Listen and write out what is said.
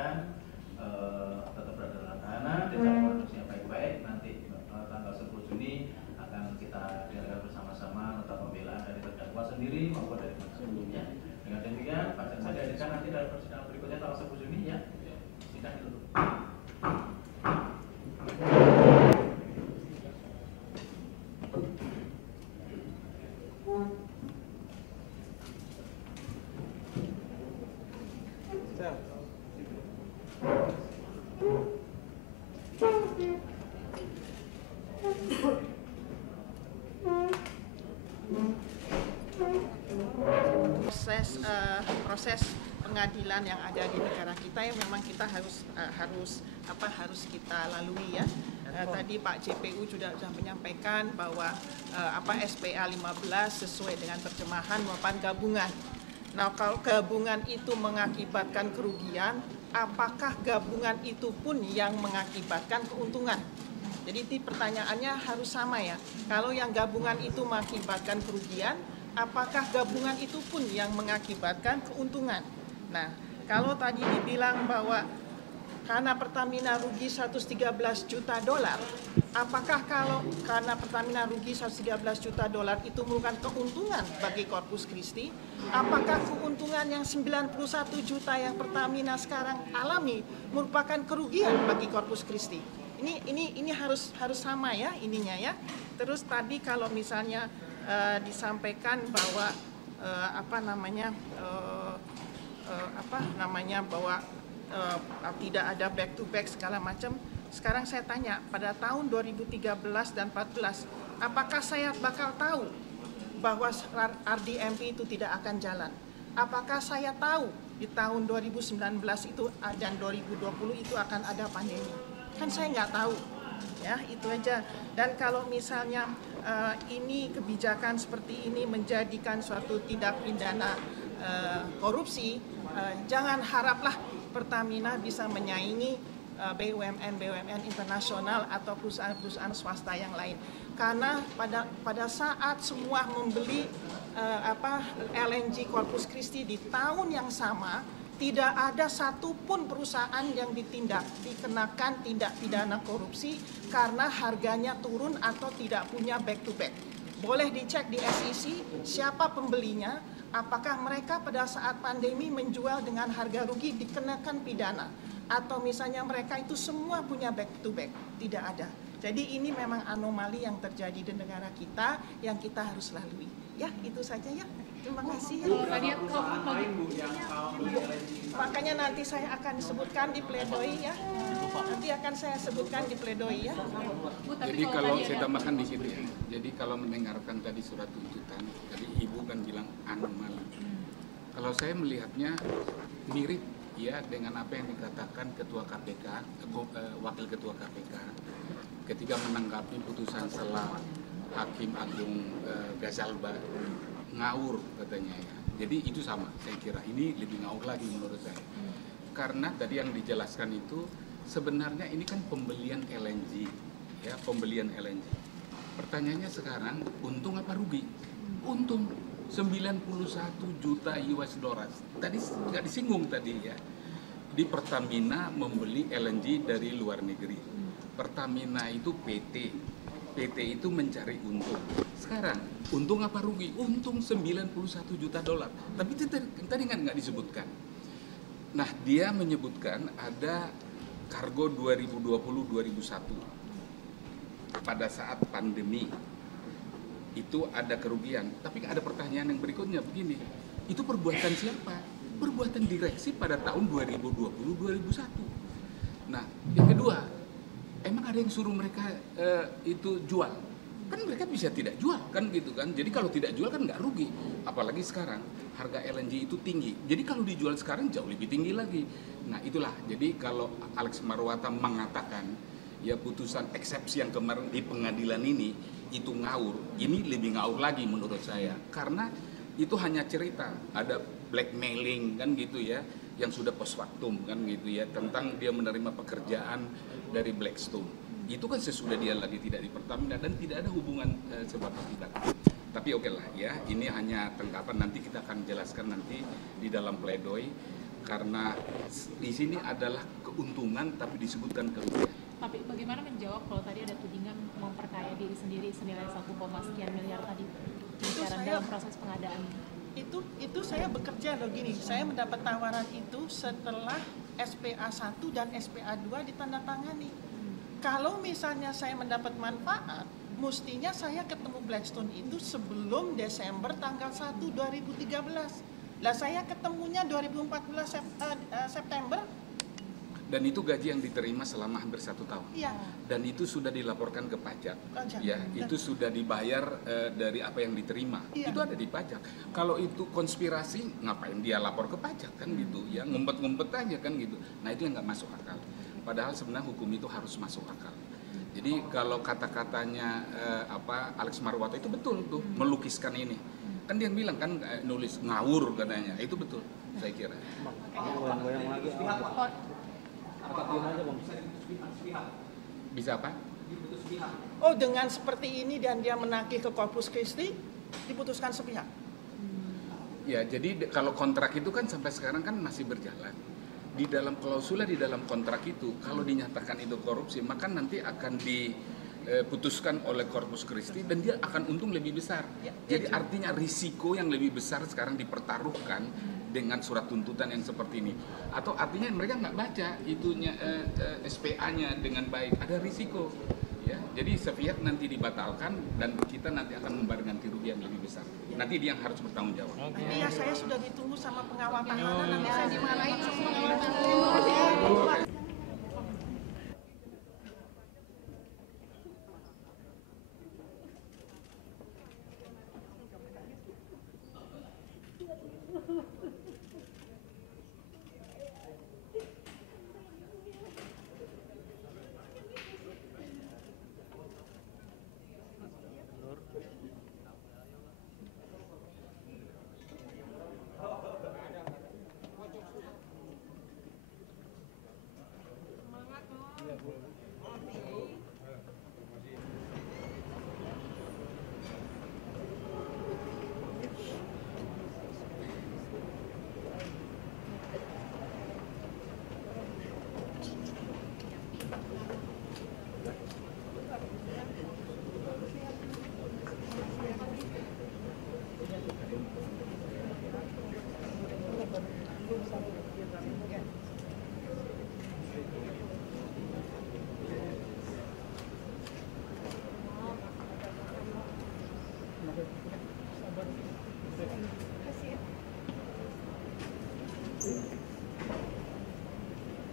sampaikan tetap berada dalam tahanan, tidak kondisinya baik-baik. Nanti tanggal 10 Juni akan kita diadakan bersama-sama nota pembelaan dari terdakwa sendiri maupun dari sebelumnya. Dengan demikian, Pak Jaksa dihadirkan nanti dalam persidangan berikutnya tanggal 10 Juni ya. Sidang ditutup. Proses pengadilan yang ada di negara kita yang memang kita harus kita lalui ya. Tadi Pak JPU sudah menyampaikan bahwa SPA 15 sesuai dengan terjemahan merupakan gabungan. Nah, kalau gabungan itu mengakibatkan kerugian, apakah gabungan itu pun yang mengakibatkan keuntungan? Jadi pertanyaannya harus sama ya. Kalau yang gabungan itu mengakibatkan kerugian, apakah gabungan itu pun yang mengakibatkan keuntungan? Nah, kalau tadi dibilang bahwa karena Pertamina rugi 113 juta dolar, apakah kalau karena Pertamina rugi 113 juta dolar itu merupakan keuntungan bagi Corpus Christi? Apakah keuntungan yang 91 juta yang Pertamina sekarang alami merupakan kerugian bagi Corpus Christi? Ini harus sama ya ininya ya. Terus tadi kalau misalnya disampaikan bahwa bahwa tidak ada back to back segala macam. Sekarang saya tanya, pada tahun 2013 dan 2014, apakah saya bakal tahu bahwa RDMP itu tidak akan jalan? Apakah saya tahu di tahun 2019 itu dan 2020 itu akan ada pandemi? Kan saya nggak tahu. Ya, itu aja. Dan kalau misalnya ini kebijakan seperti ini menjadikan suatu tindak pidana korupsi, jangan haraplah Pertamina bisa menyaingi BUMN internasional atau perusahaan-perusahaan swasta yang lain. Karena pada saat semua membeli LNG Corpus Christi di tahun yang sama, tidak ada satupun perusahaan yang dikenakan tindak pidana korupsi karena harganya turun atau tidak punya back to back. Boleh dicek di SEC siapa pembelinya, apakah mereka pada saat pandemi menjual dengan harga rugi dikenakan pidana, atau misalnya mereka itu semua punya back to back, tidak ada. Jadi ini memang anomali yang terjadi di negara kita yang kita harus lalui. Ya, itu saja ya. Terima kasih. Makanya nanti saya akan sebutkan di pledoi ya. Nanti akan saya sebutkan di pledoi ya. Jadi kalau saya tambahkan di situ ya. Jadi kalau mendengarkan tadi surat tuntutan, tadi Ibu kan bilang anomali. Kalau saya melihatnya mirip ya dengan apa yang dikatakan Ketua KPK, Wakil Ketua KPK, ketika menanggapi putusan selah Hakim Agung Gazalba. Ngawur katanya ya. Jadi itu sama, saya kira ini lebih ngawur lagi menurut saya. Karena tadi yang dijelaskan itu sebenarnya ini kan pembelian LNG, ya pembelian LNG. Pertanyaannya sekarang, untung apa rugi? Untung 91 juta US dollars. Tadi nggak disinggung tadi ya. Di Pertamina membeli LNG dari luar negeri. Pertamina itu PT itu mencari untung. Sekarang, untung apa rugi? Untung 91 juta dolar. Tapi itu tadi nggak disebutkan. Nah, dia menyebutkan ada kargo 2020-2001. Pada saat pandemi, itu ada kerugian. Tapi ada pertanyaan yang berikutnya begini. Itu perbuatan siapa? Perbuatan direksi pada tahun 2020-2001. Nah, yang kedua, emang ada yang suruh mereka itu jual? Kan mereka bisa tidak jual kan gitu kan. Jadi kalau tidak jual kan nggak rugi. Apalagi sekarang harga LNG itu tinggi. Jadi kalau dijual sekarang jauh lebih tinggi lagi. Nah itulah. Jadi kalau Alex Marwata mengatakan ya putusan eksepsi yang kemarin di pengadilan ini itu ngawur. Ini lebih ngawur lagi menurut saya. Karena itu hanya cerita. Ada blackmailing kan gitu ya. Yang sudah post factum kan gitu ya. Tentang dia menerima pekerjaan dari Blackstone. Itu kan sesudah dia lagi tidak di Pertamina dan tidak ada hubungan sebab akibat. Tapi oke lah ya, ini hanya tanggapan, nanti kita akan jelaskan nanti di dalam pledoi. karena di sini adalah keuntungan tapi disebutkan kerugian. Tapi bagaimana menjawab kalau tadi ada tudingan memperkaya diri sendiri senilai 1, sekian miliar tadi dalam proses pengadaan? Itu saya bekerja loh gini, saya mendapat tawaran itu setelah SPA 1 dan SPA 2 ditandatangani. Kalau misalnya saya mendapat manfaat, mestinya saya ketemu Blackstone itu sebelum Desember tanggal 1 2013. Lah saya ketemunya 2014 September. Dan itu gaji yang diterima selama hampir 1 tahun. Iya. Dan itu sudah dilaporkan ke pajak. Pajak. Ya, itu sudah dibayar dari apa yang diterima. Iya. Itu ada di pajak. Kalau itu konspirasi, ngapain dia lapor ke pajak kan gitu? Ya ngumpet-ngumpet aja kan gitu. Nah itu yang nggak masuk akal. Padahal sebenarnya hukum itu harus masuk akal. Jadi kalau kata-katanya Alex Marwata itu betul tuh, melukiskan ini. Kan dia bilang kan nulis ngawur katanya. Itu betul saya kira. Goyang lagi. Bisa apa? Oh, dengan seperti ini dan dia menagih ke Corpus Christi, diputuskan sepihak. Ya, jadi kalau kontrak itu kan sampai sekarang kan masih berjalan. Di dalam klausula di dalam kontrak itu, kalau dinyatakan itu korupsi, maka nanti akan diputuskan oleh Corpus Christi dan dia akan untung lebih besar. Ya, Jadi itu. artinya risiko yang lebih besar sekarang dipertaruhkan dengan surat tuntutan yang seperti ini. Atau artinya mereka nggak baca itunya SPA-nya dengan baik, ada risiko. Ya, jadi sepihak nanti dibatalkan dan kita nanti akan membayar ganti rugi yang lebih besar. Nanti dia yang harus bertanggung jawab. Nanti ya saya sudah ditunggu sama pengawal tahanan, nanti saya dimarahin sama pengawal tahanan. Terima kasih.